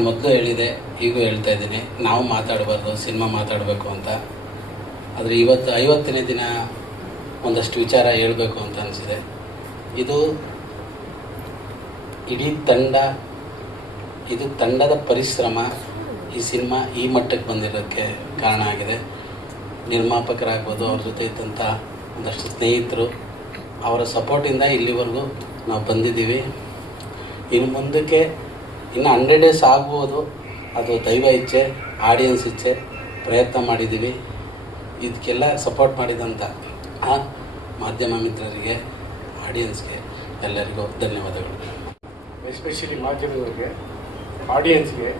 ನಾನು ಮೊದಲು ಹೇಳಿದೆ, ಈಗೂ ಹೇಳ್ತಾ ಇದ್ದೀನಿ, ನಾವು ಮಾತಾಡಬಾರ್ದು, ಸಿನಿಮಾ ಮಾತಾಡಬೇಕು ಅಂತ. ಆದರೆ ಇವತ್ತು 50ನೇ ದಿನ ಒಂದಷ್ಟು ವಿಚಾರ ಹೇಳಬೇಕು ಅಂತ ಅನಿಸಿದೆ. ಇದು ಇಡೀ ತಂಡದ ಪರಿಶ್ರಮ ಈ ಸಿನಿಮಾ ಈ ಮಟ್ಟಕ್ಕೆ ಬಂದಿರೋಕ್ಕೆ ಕಾರಣ ಆಗಿದೆ. ನಿರ್ಮಾಪಕರಾಗ್ಬೋದು, ಅವ್ರ ಜೊತೆ ಇದ್ದಂಥ ಒಂದಷ್ಟು ಸ್ನೇಹಿತರು, ಅವರ ಸಪೋರ್ಟಿಂದ ಇಲ್ಲಿವರೆಗೂ ನಾವು ಬಂದಿದ್ದೀವಿ. ಇನ್ನು ಮುಂದಕ್ಕೆ ಇನ್ನು 100 ಡೇಸ್ ಆಗ್ಬೋದು, ಅದು ದೈವ ಇಚ್ಛೆ, ಆಡಿಯನ್ಸ್ ಇಚ್ಛೆ. ಪ್ರಯತ್ನ ಮಾಡಿದ್ದೀವಿ. ಇದಕ್ಕೆಲ್ಲ ಸಪೋರ್ಟ್ ಮಾಡಿದಂಥ ಆ ಮಾಧ್ಯಮ ಮಿತ್ರರಿಗೆ, ಆಡಿಯನ್ಸ್ಗೆ ಎಲ್ಲರಿಗೂ ಧನ್ಯವಾದಗಳು. ಎಸ್ಪೆಷಲಿ ಮಾಧ್ಯಮದವರಿಗೆ, ಆಡಿಯನ್ಸ್ಗೆ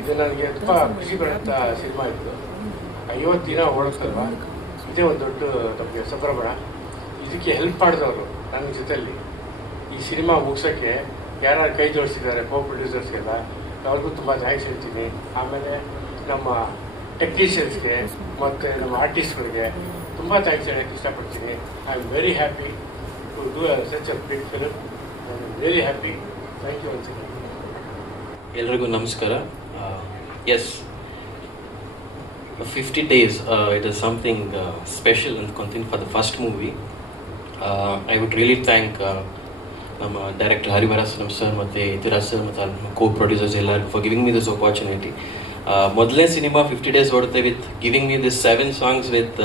ಇದು ನನಗೆ ತುಂಬ ಖುಷಿ ಪಡುವಂಥ ಸಿನಿಮಾ ಇತ್ತು. 50 ದಿನ ಓಡಿಸಲ್ವ, ಇದೇ ಒಂದು ದೊಡ್ಡ ನಮಗೆ ಸಂಭ್ರಮಣ. ಇದಕ್ಕೆ ಹೆಲ್ಪ್ ಮಾಡಿದವರು ನನ್ನ ಜೊತೆಯಲ್ಲಿ ಈ ಸಿನಿಮಾ ಮುಗಿಸೋಕ್ಕೆ ಯಾರು ಕೈ ಜೋಡಿಸಿದ್ದಾರೆ, ಪ್ರೊಡ್ಯೂಸರ್ಸ್ಗೆಲ್ಲ ಅವ್ರಿಗೂ ತುಂಬ ಥ್ಯಾಂಕ್ಸ್ ಹೇಳ್ತೀನಿ. ಆಮೇಲೆ ನಮ್ಮ ಟೆಕ್ನಿಷಿಯನ್ಸ್ಗೆ ಮತ್ತು ನಮ್ಮ ಆರ್ಟಿಸ್ಟ್ಗಳಿಗೆ ತುಂಬ ಥ್ಯಾಂಕ್ಸ್ ಹೇಳೋಕ್ಕೆ ಇಷ್ಟಪಡ್ತೀನಿ. I am very happy to do such a big film. I am very happy. Thank you once again. ಎಲ್ರಿಗೂ ನಮಸ್ಕಾರ. Yes, 50 days, it is something special ಅಂದ್ಕೊಂತೀನಿ for the first movie. I would really thank ನಮ್ಮ director Harivarasanam sir ಮತ್ತು Ithiraj sir ಮತ್ತು co producers ಎಲ್ಲರಿಗೂ for giving me this opportunity. ಮೊದಲನೇ cinema 50 days ಓಡುತ್ತೆ with giving me this 7 songs with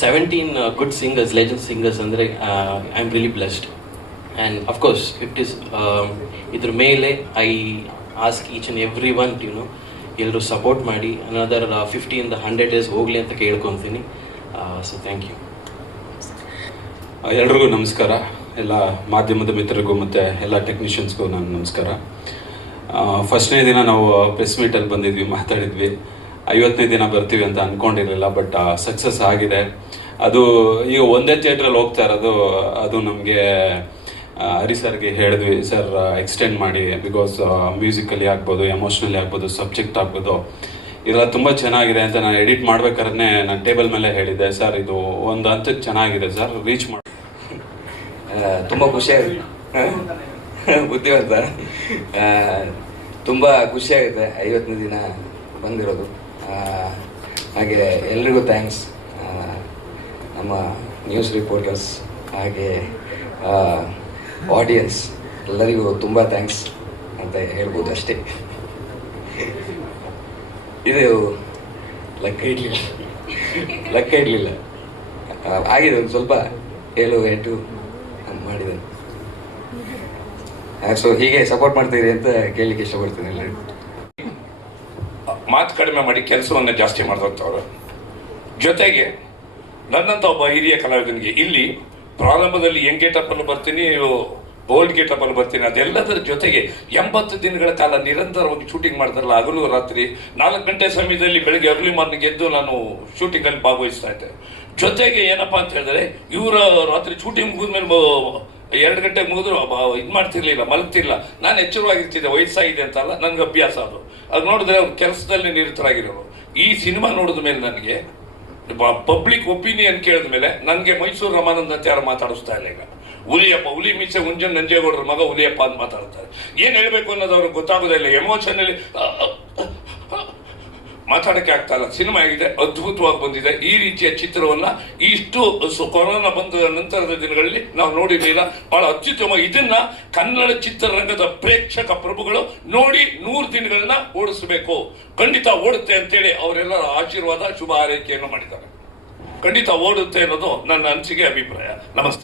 17 good singers, legend singers. ಅಂದರೆ I am really blessed. And of course ಇದ್ರ ಮೇಲೆ I ask each and every one ಎಲ್ಲರೂ support ಮಾಡಿ another 50 ಇಂದ 100 days ಹೋಗಲಿ ಅಂತ ಕೇಳ್ಕೊತೀನಿ. So thank you. ಎಲ್ರಿಗೂ ನಮಸ್ಕಾರ. ಎಲ್ಲ ಮಾಧ್ಯಮದ ಮಿತ್ರರಿಗೂ ಮತ್ತು ಎಲ್ಲ ಟೆಕ್ನಿಷಿಯನ್ಸ್ಗೂ ನಾನು ನಮಸ್ಕಾರ. ಫಸ್ಟ್ನೇ ದಿನ ನಾವು ಪ್ರೆಸ್ ಮೀಟಲ್ಲಿ ಬಂದಿದ್ವಿ, ಮಾತಾಡಿದ್ವಿ. 50ನೇ ದಿನ ಬರ್ತೀವಿ ಅಂತ ಅಂದ್ಕೊಂಡಿರಲಿಲ್ಲ, ಬಟ್ ಸಕ್ಸಸ್ ಆಗಿದೆ. ಅದು ಈಗ ಒಂದೇ ಥಿಯೇಟ್ರಲ್ಲಿ ಹೋಗ್ತಾ ಇರೋದು. ಅದು ನಮಗೆ ಹರಿ ಸರ್ಗೆ ಹೇಳಿದ್ವಿ, ಸರ್ ಎಕ್ಸ್ಟೆಂಡ್ ಮಾಡಿ, ಬಿಕಾಸ್ ಮ್ಯೂಸಿಕಲಿ ಆಗ್ಬೋದು, ಎಮೋಷ್ನಲಿ ಆಗ್ಬೋದು, ಸಬ್ಜೆಕ್ಟ್ ಆಗ್ಬೋದು, ಇದೆಲ್ಲ ತುಂಬ ಚೆನ್ನಾಗಿದೆ ಅಂತ. ನಾನು ಎಡಿಟ್ ಮಾಡ್ಬೇಕಾದ್ರೆ ನಾನು ಟೇಬಲ್ ಮೇಲೆ ಹೇಳಿದ್ದೆ, ಸರ್ ಇದು ಒಂದು ಹಂತಕ್ಕೆ ಚೆನ್ನಾಗಿದೆ ಸರ್, ರೀಚ್ ಮಾಡಿ. ತುಂಬ ಖುಷಿಯಾಗುತ್ತೆ, ಬುದ್ಧಿವಂತ. ತುಂಬ ಖುಷಿಯಾಗುತ್ತೆ 50ನೇ ದಿನ ಬಂದಿರೋದು. ಹಾಗೆ ಎಲ್ರಿಗೂ ಥ್ಯಾಂಕ್ಸ್. ನಮ್ಮ ನ್ಯೂಸ್ ರಿಪೋರ್ಟರ್ಸ್ ಹಾಗೆ ಆಡಿಯನ್ಸ್ ಎಲ್ಲರಿಗೂ ತುಂಬ ಥ್ಯಾಂಕ್ಸ್ ಅಂತ ಹೇಳ್ಬೋದು ಅಷ್ಟೇ. ಇದು ಲೆಕ್ಕ ಇಡಲಿಲ್ಲ, ಆಗಿದೆ ಒಂದು ಸ್ವಲ್ಪ 7-8 ಮಾಡಿದೆ. ಸೊ ಹೀಗೆ ಸಪೋರ್ಟ್ ಮಾಡ್ತೀರಿ ಅಂತ ಕೇಳಲಿಕ್ಕೆ ಇಷ್ಟಪಡ್ತೀನಿ ಎಲ್ಲರಿಗೂ. ಮಾತು ಕಡಿಮೆ ಮಾಡಿ ಕೆಲಸವನ್ನು ಜಾಸ್ತಿ ಮಾಡಿದಂಥವ್ರು. ಜೊತೆಗೆ ನನ್ನಂಥ ಒಬ್ಬ ಹಿರಿಯ ಕಲಾವಿದನಿಗೆ ಇಲ್ಲಿ ಪ್ರಾರಂಭದಲ್ಲಿ ಯಂಗ್ ಗೇಟಪ್ಪಲ್ಲಿ ಬರ್ತೀನಿ, ಓಲ್ಡ್ ಗೇಟಪ್ಪಲ್ಲಿ ಬರ್ತೀನಿ, ಅದೆಲ್ಲದರ ಜೊತೆಗೆ 80 ದಿನಗಳ ಕಾಲ ನಿರಂತರವಾಗಿ ಶೂಟಿಂಗ್ ಮಾಡ್ತಾರಲ್ಲ, ಹಗಲು ರಾತ್ರಿ 4 ಗಂಟೆ ಸಮಯದಲ್ಲಿ ಬೆಳಗ್ಗೆ ಅರ್ಲಿ ಮಾರ್ನಿಂಗ್ ಎದ್ದು ನಾನು ಶೂಟಿಂಗಲ್ಲಿ ಭಾಗವಹಿಸ್ತಾ ಇದ್ದೆ. ಜೊತೆಗೆ ಏನಪ್ಪಾ ಅಂತ ಹೇಳಿದ್ರೆ, ಇವರ ರಾತ್ರಿ ಶೂಟಿಂಗ್ ಮುಗಿದ್ಮೇಲೆ 2 ಗಂಟೆಗೆ ಮುಗಿದ್ರು ಇದು ಮಾಡ್ತಿರ್ಲಿಲ್ಲ, ಮಲಗ್ತಿರ್ಲಿಲ್ಲ. ನಾನು ಎಚ್ಚರವಾಗಿರ್ತಿದ್ದೆ, ವಯಸ್ಸಾಗಿದೆ ಅಂತಲ್ಲ, ನನಗೆ ಅಭ್ಯಾಸ ಅದು ನೋಡಿದ್ರೆ ಅವ್ರು ಕೆಲಸದಲ್ಲಿ ನಿರತರಾಗಿರೋರು. ಈ ಸಿನಿಮಾ ನೋಡಿದ ಮೇಲೆ ನನಗೆ ಪಬ್ಲಿಕ್ ಒಪಿನಿಯನ್ ಕೇಳಿದ ಮೇಲೆ ನನಗೆ ಮೈಸೂರು ರಮಾನಂದ ಅಂತ ಯಾರು ಮಾತಾಡಿಸ್ತಾ ಇಲ್ಲ. ಈಗ ಹುಲಿಯಪ್ಪ, ಹುಲಿ ಮೀಸೆ ಹುಂಜನ್ ನಂಜೇಗೌಡರ ಮಗ ಹುಲಿಯಪ್ಪ ಅಂತ ಮಾತಾಡ್ತಾರೆ. ಏನು ಹೇಳಬೇಕು ಅನ್ನೋದು ಅವ್ರಿಗೆ ಗೊತ್ತಾಗೋದೇ ಇಲ್ಲ. ಎಮೋಷನಲ್ಲಿ ಮಾತಾಡೋಕ್ಕೆ ಆಗ್ತಾ ಇಲ್ಲ. ಸಿನಿಮಾ ಆಗಿದೆ, ಅದ್ಭುತವಾಗಿ ಬಂದಿದೆ. ಈ ರೀತಿಯ ಚಿತ್ರವನ್ನ ಇಷ್ಟು ಕೊರೋನಾ ಬಂದ ನಂತರದ ದಿನಗಳಲ್ಲಿ ನಾವು ನೋಡಿರಲಿಲ್ಲ. ಬಹಳ ಅತ್ಯುತ್ತಮ. ಇದನ್ನ ಕನ್ನಡ ಚಿತ್ರರಂಗದ ಪ್ರೇಕ್ಷಕ ಪ್ರಭುಗಳು ನೋಡಿ 100 ದಿನಗಳನ್ನ ಓಡಿಸಬೇಕು. ಖಂಡಿತ ಓಡುತ್ತೆ ಅಂತೇಳಿ ಅವರೆಲ್ಲರ ಆಶೀರ್ವಾದ, ಶುಭ ಹಾರೈಕೆಯನ್ನು ಮಾಡಿದ್ದಾರೆ. ಖಂಡಿತ ಓಡುತ್ತೆ ಅನ್ನೋದು ನನ್ನ ಅನಿಸಿಕೆ, ಅಭಿಪ್ರಾಯ. ನಮಸ್ತೆ.